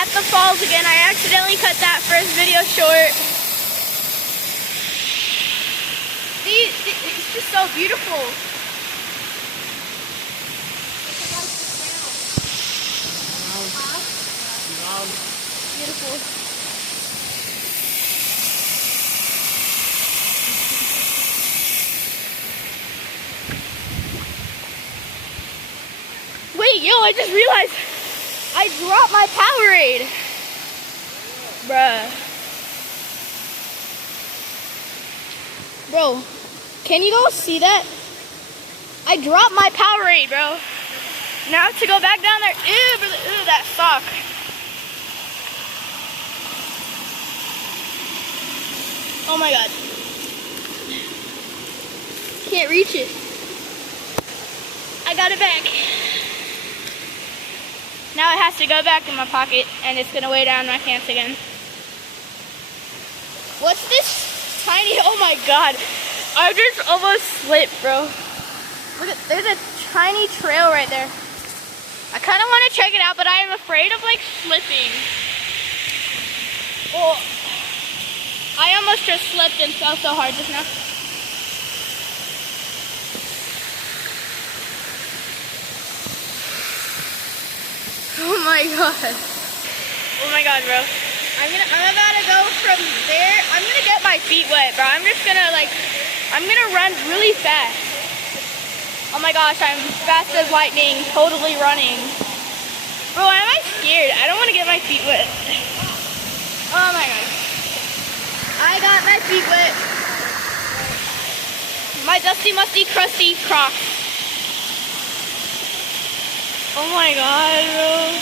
at the falls again. I accidentally cut that first video short. It's just so beautiful. Beautiful. Wait, yo, I just realized I dropped my Powerade. Bruh. Bro, can you go see that? I dropped my Powerade, bro. Now I have to go back down there. Ew, that sock. Oh my god. Can't reach it. I got it back. Now it has to go back in my pocket and it's gonna weigh down my pants again. What's this tiny, oh my god. I just almost slipped, bro. Look at, there's a tiny trail right there. I kinda wanna check it out, but I am afraid of like slipping. Oh, I almost just slipped and fell so hard just now. Oh my god. Oh my god, bro. I'm about to go from there. I'm gonna get my feet wet, bro. I'm gonna run really fast. Oh my gosh, I'm fast as lightning, totally running. Bro, why am I scared? I don't want to get my feet wet. Oh my god. I got my feet wet. My dusty, musty, crusty Crocs. Oh my god, bro.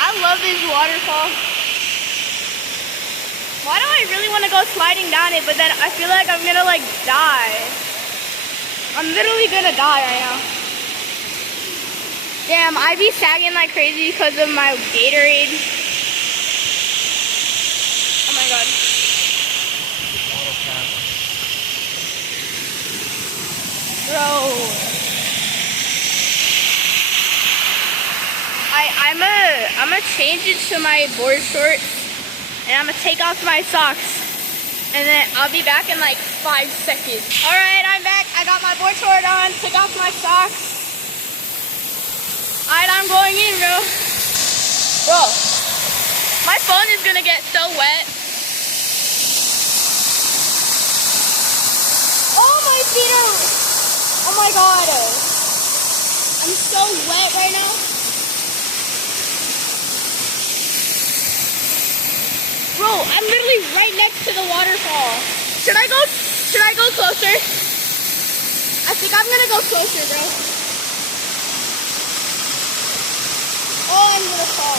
I love this waterfall. Why do I really want to go sliding down it, but then I feel like I'm gonna like die. I'm literally gonna die right now. Damn, I be sagging like crazy because of my Gatorade. Oh my god. Bro. I'm gonna change it to my board shorts and I'm gonna take off my socks and then I'll be back in like 5 seconds. Alright, I'm back. I got my board short on, took off my socks. Alright, I'm going in, bro. Bro, my phone is gonna get so wet. Oh, my feet are, oh my god. I'm so wet right now. Bro, I'm literally right next to the waterfall. Should I go closer? I think I'm gonna go closer, bro. Oh, I'm gonna fall.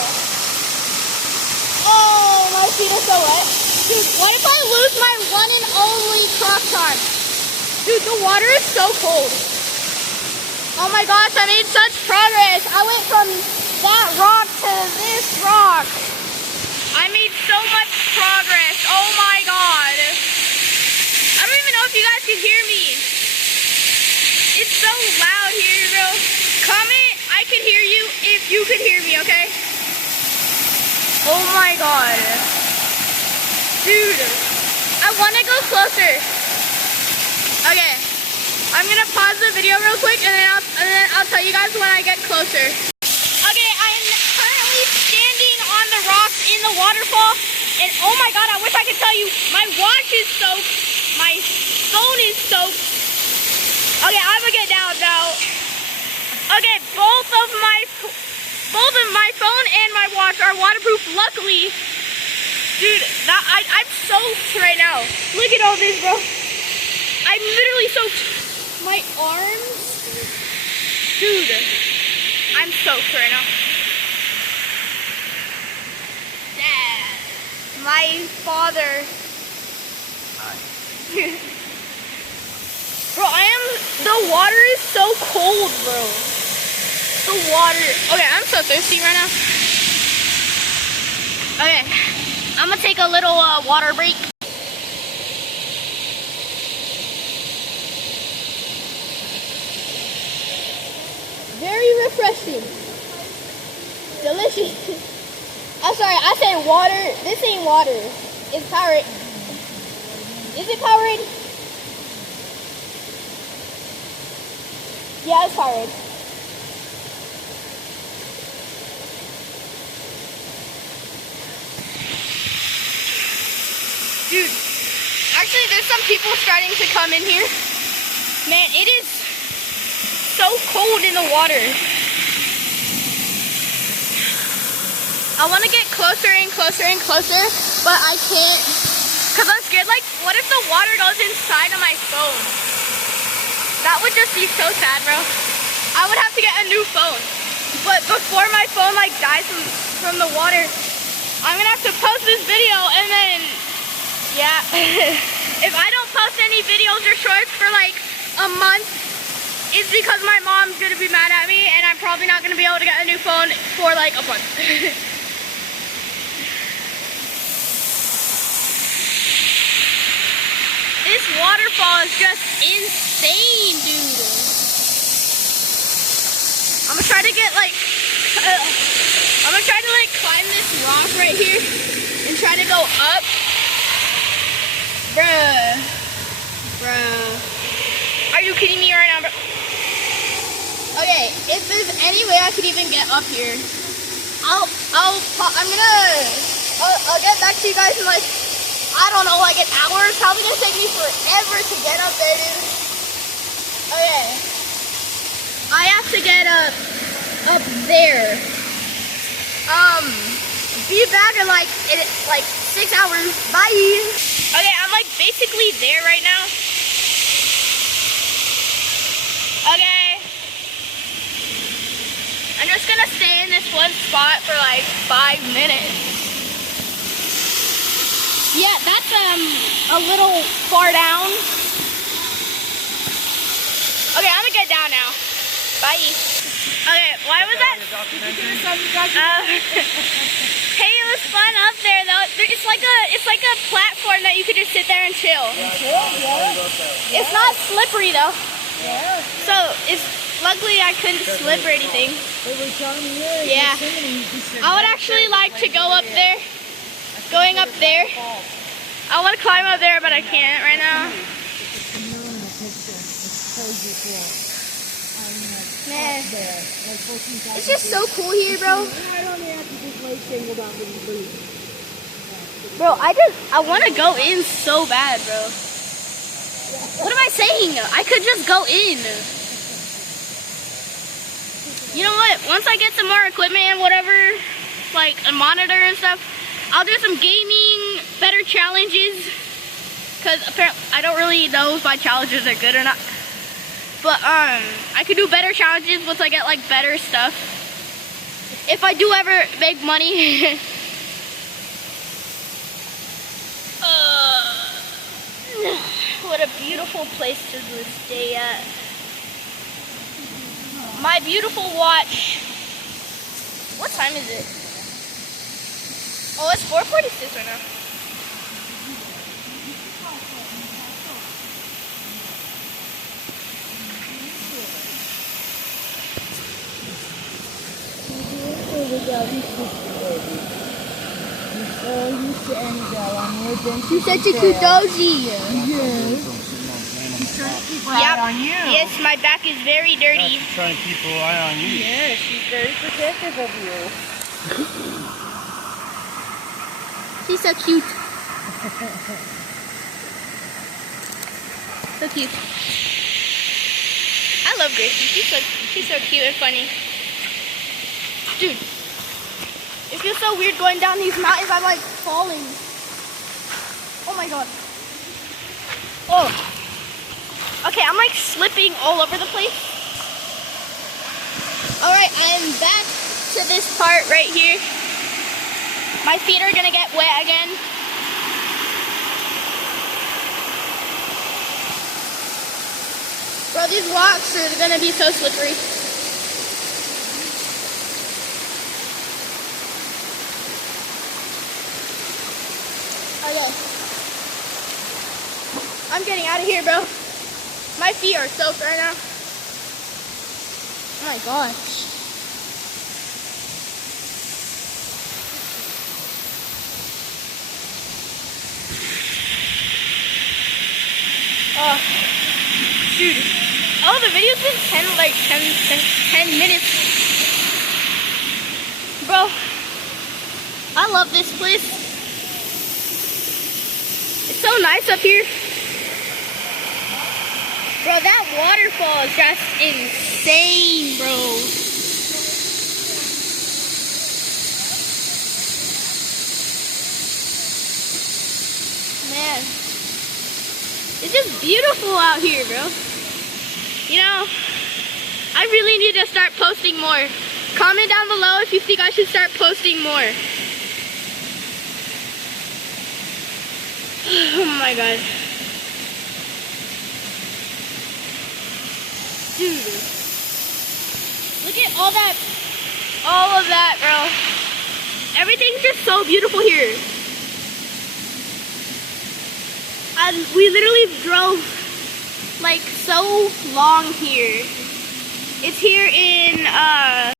Oh, my feet are so wet. Dude, what if I lose my one and only Crocs on? Dude, the water is so cold. Oh my gosh, I made such progress. I went from that rock to this rock. I made so much progress. Oh my god. I don't even know if you guys can hear me. It's so loud here, bro. Comment, I can hear you if you can hear me, okay? Oh my god. Dude, I want to go closer. Okay, I'm going to pause the video real quick and then I'll tell you guys when I get closer. Okay, I am currently standing on the rocks in the waterfall, and oh my god, I wish I could tell you, my watch is soaked, my phone is soaked. Okay, I'm gonna get down now. Okay, both of my phone and my watch are waterproof, luckily. Dude, I'm soaked right now. Look at all this, bro. I'm literally soaked. My arms, dude, I'm soaked right now. My father. Hi. Bro, the water is so cold, bro. The water. Okay, I'm so thirsty right now. Okay, I'm gonna take a little water break. Very refreshing. Delicious. I'm sorry, I said water. This ain't water. It's Powerade. Is it Powerade? Yeah, it's Powerade. Dude, actually there's some people starting to come in here. Man, it is so cold in the water. I want to get closer and closer and closer, but I can't, because I'm scared, like, what if the water goes inside of my phone? That would just be so sad, bro. I would have to get a new phone. But before my phone, like, dies from the water, I'm going to have to post this video, and then, yeah. If I don't post any videos or shorts for, like, a month, it's because my mom's going to be mad at me, and I'm probably not going to be able to get a new phone for, like, a month. This waterfall is just insane, dude. I'm gonna try to get like, climb this rock right here and try to go up. Bruh. Are you kidding me right now, bro? Okay, if there's any way I could even get up here, I'll get back to you guys in like, I don't know, like an hour. It's probably gonna take me forever to get up there, dude. Okay. I have to get up there. Be back in like 6 hours. Bye. Okay, I'm like basically there right now. Okay. I'm just gonna stay in this one spot for like 5 minutes. Yeah, that's a little far down. Okay, I'm gonna get down now. Bye. Okay, why was that? Hey, it was fun up there though. It's like a platform that you could just sit there and chill. It's not slippery though. So luckily I couldn't slip or anything. Yeah. I would actually like to go up there. Going up there. I want to climb up there, but I can't right now. Man, it's just so cool here, bro. Bro, I want to go in so bad, bro. What am I saying? I could just go in. You know what? Once I get some more equipment and whatever, like a monitor and stuff, I'll do some gaming, better challenges, because apparently I don't really know if my challenges are good or not. But I could do better challenges once I get like better stuff. If I do ever make money. What a beautiful place to stay at. My beautiful watch. What time is it? Oh, it's 4:46 right now. She said you're too dozy. Yep. Yes, my back is very dirty. She's trying to keep an eye on you. Yeah, she's very protective of you. She's so cute. So cute. I love Gracie. She's so cute and funny. Dude, it feels so weird going down these mountains. I'm like falling. Oh my god. Oh. Okay, I'm like slipping all over the place. Alright, I'm back to this part right here. My feet are gonna get wet again. Bro, these rocks are gonna be so slippery. Okay. I'm getting out of here, bro. My feet are soaked right now. Oh my gosh. Oh, dude. Oh, the video's been 10 minutes. Bro, I love this place. It's so nice up here. Bro, that waterfall is just insane, bro. Man, it's just beautiful out here, bro. You know, I really need to start posting more. Comment down below if you think I should start posting more. Oh my god. Dude. Look at all of that, bro. Everything's just so beautiful here. And we literally drove like so long here. It's here in